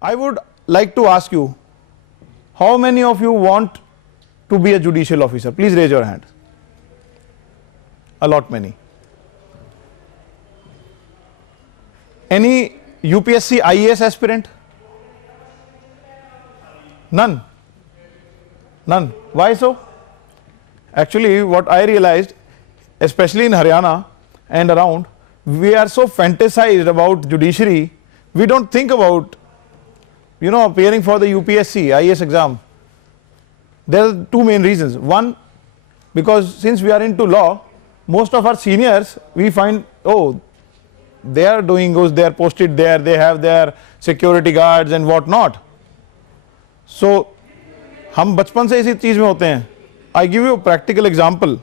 I would like to ask you, how many of you want to be a judicial officer? Please raise your hand. A lot many. Any UPSC IAS aspirant? None. None. Why so? Actually, what I realized, especially in Haryana and around, we are so fantasized about judiciary, we don't think about, you know, appearing for the UPSC IAS exam. There are two main reasons. One, because since we are into law, most of our seniors, we find, oh, they are doing those, they are posted there, they have their security guards and what not. So, हम बचपन से इसी चीज में होते हैं. I give you a practical example.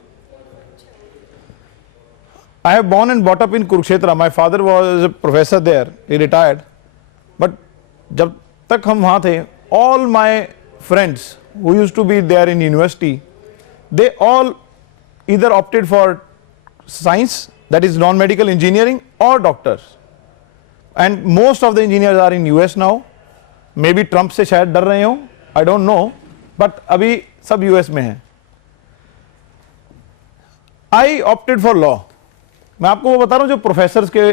I have born and brought up in Kurukshetra. My father was a professor there. He retired. But जब तक हम वहाँ थे, all my friends who used to be there in university, they all either opted for science, that is non-medical engineering, or doctors. And most of the engineers are in US now. Maybe Trump से शायद डर रहे हों, I don't know, but अभी सब US में हैं. I opted for law. मैं आपको वो बता रहा हूँ जो प्रोफेसर्स के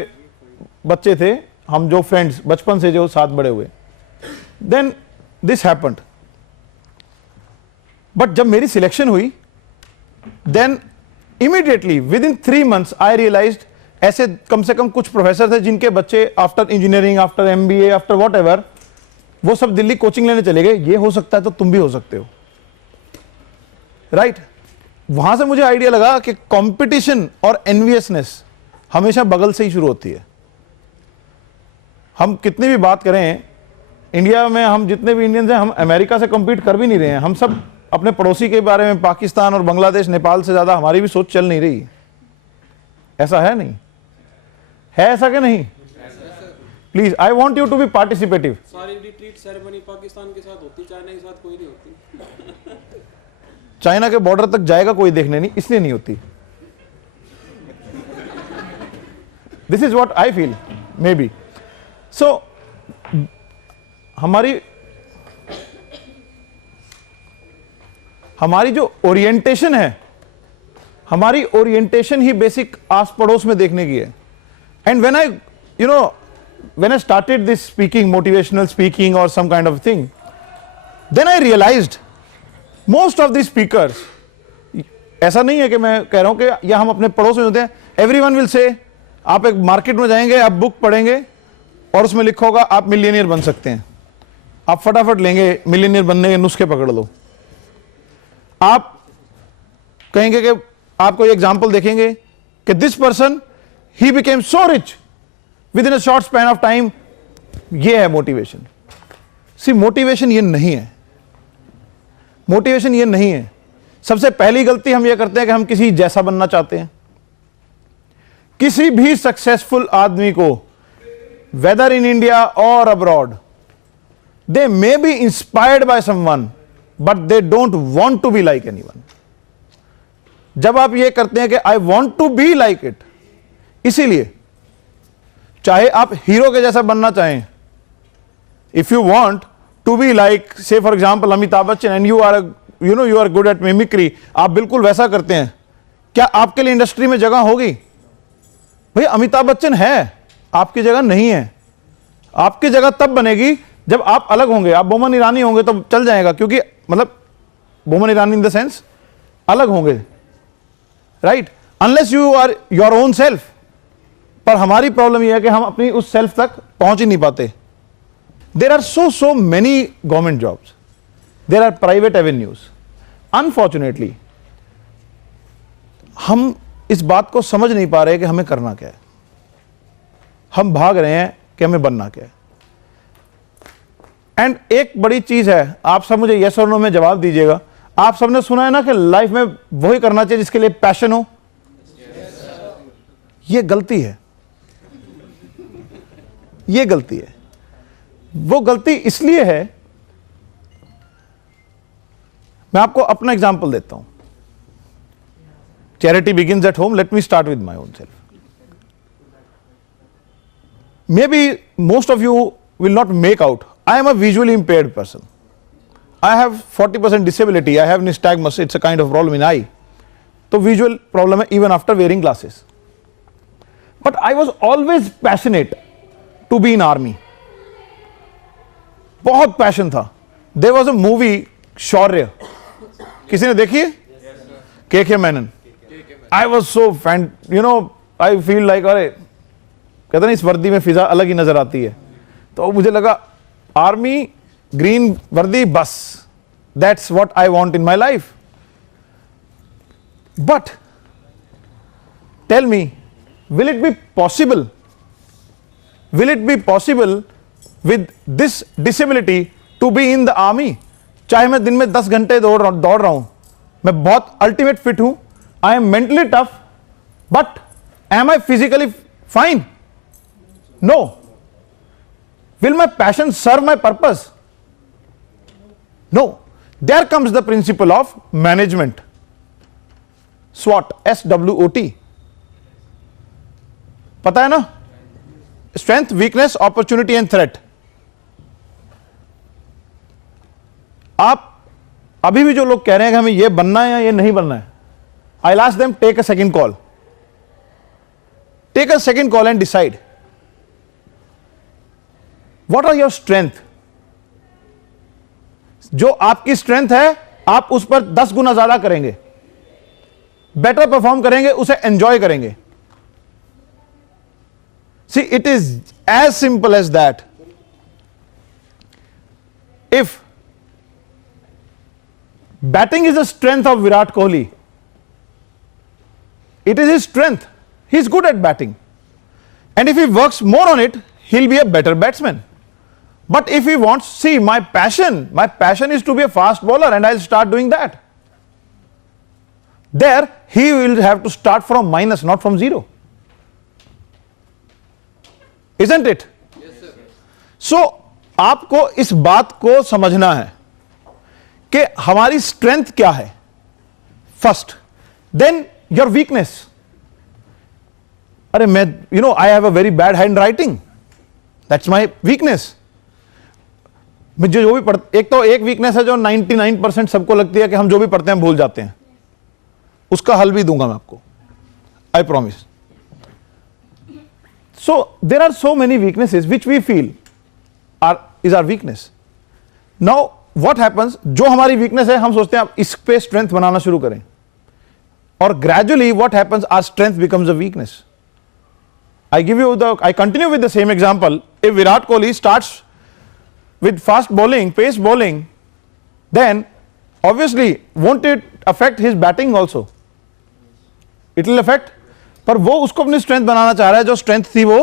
बच्चे थे, हम जो फ्रेंड्स बचपन से जो साथ बड़े हुए. Then this happened. But जब मेरी सिलेक्शन हुई, then immediately within 3 months I realized ऐसे कम से कम कुछ प्रोफेसर थे जिनके बच्चे after engineering, after MBA, after what ever, वो सब दिल्ली कोचिंग लेने चले गए. ये हो सकता है तो तुम भी हो सकते हो, राइट? वहां से मुझे आइडिया लगा कि कंपटीशन और एनवियसनेस हमेशा बगल से ही शुरू होती है. हम कितनी भी बात करें, इंडिया में हम जितने भी इंडियंस हैं, हम अमेरिका से कम्पीट कर भी नहीं रहे हैं. हम सब अपने पड़ोसी के बारे में, पाकिस्तान और बांग्लादेश, नेपाल से ज्यादा हमारी भी सोच चल नहीं रही. ऐसा है नहीं है? ऐसा कि नहीं? Please, I want you to be participative. सारी रिट्रीट सेरेमनी पाकिस्तान के साथ होती, चाइना के साथ कोई नहीं होती. चाइना के बॉर्डर तक जाएगा कोई देखने नहीं, इसलिए नहीं होती. This is what I feel, maybe. So हमारी जो ओरिएंटेशन है, हमारी ओरिएंटेशन ही बेसिक आस पड़ोस में देखने की है. And when I, you know, when I started this speaking, motivational speaking or some kind of thing, then I realized most of these speakers, ऐसा नहीं है कि मैं कह रहा हूं कि या हम अपने पड़ोस में होते हैं, everyone will say, आप एक मार्केट में जाएंगे, आप बुक पढ़ेंगे और उसमें लिखा होगा आप मिलियनियर बन सकते हैं. आप फटाफट लेंगे मिलियनियर बनने के नुस्खे पकड़ लो. आप कहेंगे कि आपको एग्जाम्पल देखेंगे कि this person he became so rich with in a short span of time. ये है मोटिवेशन. सी, मोटिवेशन ये नहीं है. मोटिवेशन ये नहीं है. सबसे पहली गलती हम ये करते हैं कि हम किसी जैसा बनना चाहते हैं. किसी भी सक्सेसफुल आदमी को, वेदर इन इंडिया और abroad, they may be inspired by someone, but they don't want to be like anyone. जब आप ये करते हैं कि I want to be like it, इसीलिए चाहे आप हीरो के जैसा बनना चाहें, if you want to be like, say for example Amitabh Bachchan, and you are, you know, you are good at mimicry, आप बिल्कुल वैसा करते हैं, क्या आपके लिए इंडस्ट्री में जगह होगी? भाई अमिताभ बच्चन है, आपकी जगह नहीं है. आपकी जगह तब बनेगी जब आप अलग होंगे. आप बोमन ईरानी होंगे तो चल जाएगा, क्योंकि मतलब Boman Irani in the sense अलग होंगे, right? Unless you are your own self. पर हमारी प्रॉब्लम यह है कि हम अपनी उस सेल्फ तक पहुंच ही नहीं पाते. There are so many government jobs, there are private avenues. Unfortunately हम इस बात को समझ नहीं पा रहे कि हमें करना क्या है. हम भाग रहे हैं कि हमें बनना क्या है. एंड एक बड़ी चीज है, आप सब मुझे यस और नो में जवाब दीजिएगा. आप सबने सुना है ना कि लाइफ में वही करना चाहिए जिसके लिए पैशन हो. ये गलती है. ये गलती है. वो गलती इसलिए है, मैं आपको अपना एग्जांपल देता हूं. Charity begins at home. Let me start with my own self. Maybe most of you will not make out I am a visually impaired person. I have 40% disability. I have nystagmus. It's a kind of problem in eye. So visual problem है even after wearing glasses. But I was always passionate to be in army. बहुत passion था. There was a movie शौर्य. किसी ने देखी है? के Menon. I was so fan. You know, I feel like अरे कहते ना इस वर्दी में फिजा अलग ही नजर आती है. तो मुझे लगा आर्मी ग्रीन वर्दी बस. That's what I want in my life. But tell me, will it be possible? Will it be possible with this disability to be in the army? चाहे मैं दिन में 10 घंटे दौड़ रहा हूं, मैं बहुत अल्टीमेट फिट हूं, I am mentally tough, but am I physically fine? No. Will my passion serve my purpose? No. There comes the principle of management. SWOT, SWOT. पता है ना? Strength, weakness, opportunity and threat. आप अभी भी जो लोग कह रहे हैं कि हमें ये बनना है या ये नहीं बनना है, I'll ask them, take a second call. Take a second call and decide. What are your strength? जो आपकी स्ट्रेंथ है आप उस पर 10 गुना ज्यादा करेंगे, बेटर परफॉर्म करेंगे, उसे एंजॉय करेंगे. See it is as simple as that. If batting is the strength of Virat Kohli, it is his strength. He is good at batting, and if he works more on it, he'll be a better batsman. But if he wants, see, my passion is to be a fast bowler, and I'll start doing that. There he will have to start from minus, not from zero. Isn't it? Yes, sir. So आपको इस बात को समझना है कि हमारी strength क्या है फर्स्ट, देन योर वीकनेस. अरे मैं I have a very bad hand writing, that's my weakness. मैं जो भी पढ़, एक वीकनेस है जो 99% सबको लगती है कि हम जो भी पढ़ते हैं भूल जाते हैं. उसका हल भी दूंगा मैं आपको, I promise. So there are so many weaknesses which we feel is are weakness. Now what happens, जो हमारी वीकनेस है हम सोचते हैं आप इस पे स्ट्रेंथ बनाना शुरू करें, और gradually what happens, our strength becomes a weakness. I continue with the same example. If Virat Kohli starts with fast bowling, pace bowling, then obviously won't it affect his batting also? It will affect. पर वो उसको अपनी strength बनाना चाह रहा है, जो strength थी वो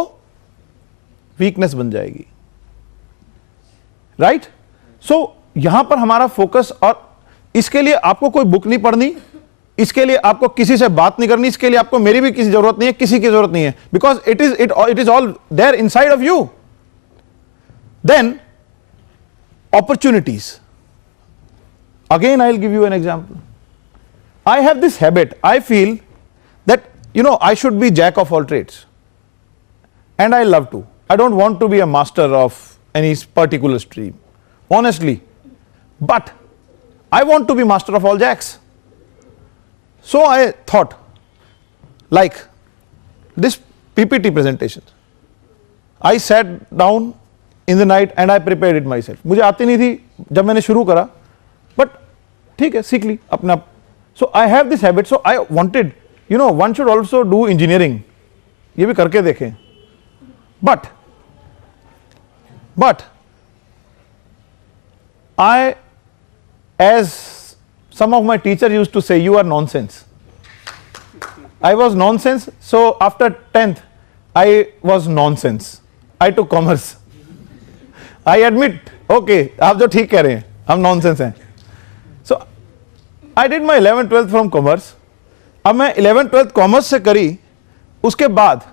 वीकनेस बन जाएगी. राइट? सो यहां पर हमारा फोकस, और इसके लिए आपको कोई बुक नहीं पढ़नी, इसके लिए आपको किसी से बात नहीं करनी, इसके लिए आपको मेरी भी किसी जरूरत नहीं है, किसी की जरूरत नहीं है, because it is all there inside of you. Then opportunities. Again, I'll give you an example. I have this habit. I feel that, I should be jack of all trades. And I love to. I don't want to be a master of any particular stream, honestly. But I want to be master of all jacks. So I thought, like this PPT presentation, I sat down in the night and I prepared it myself. मुझे आती नहीं थी जब मैंने शुरू करा, but ठीक है, सीख ली अपने आप. So I have this habit. So I wanted, one should also do engineering. ये भी करके देखें. But I, as some of my teachers used to say, you are nonsense. I was nonsense. So after 10th, I was nonsense. I took commerce. I admit, okay, आप जो ठीक कह रहे हैं, हम nonsense हैं. So I did my 11th 12th from commerce. अब मैं 11th 12th commerce से करी, उसके बाद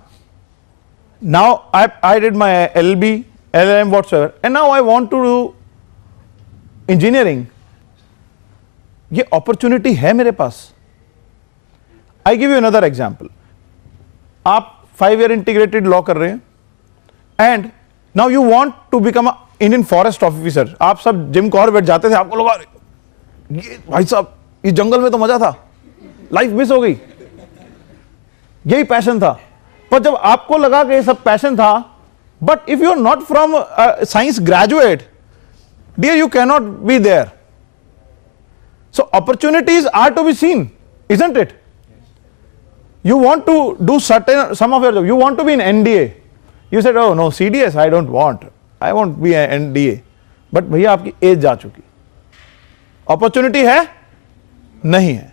now I did my LLB, LLM whatsoever, and now I want to do engineering. ये opportunity है मेरे पास. I give you another example. आप 5-year integrated law कर रहे हैं, and now you want to become Indian forest officer, आप सब Jim Corbett जाते थे, आपको लगा ये भाई साहब ये जंगल में तो मजा था, लाइफ मिस हो गई, यही पैशन था। पर जब आपको लगा कि ये सब पैशन था, but if you are not from science graduate, dear, you can not be there. So opportunities are to be seen, isn't it? You want to do some of your job. You want to be in NDA. You said, oh no, CDS I don't want. I won't be an NDA. But भैया आपकी as जा चुकी, opportunity है नहीं है।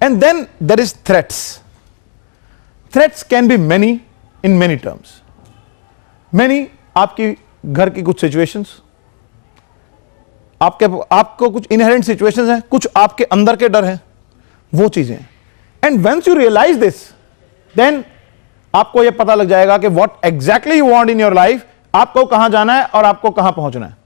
And then there is threats. Threats can be many in many terms. Many आपकी घर की कुछ situations, आपको कुछ inherent situations हैं, कुछ आपके अंदर के डर हैं, वो चीजें हैं। And once you realize this, then आपको यह पता लग जाएगा कि what exactly you want in your life, आपको कहां जाना है और आपको कहां पहुंचना है।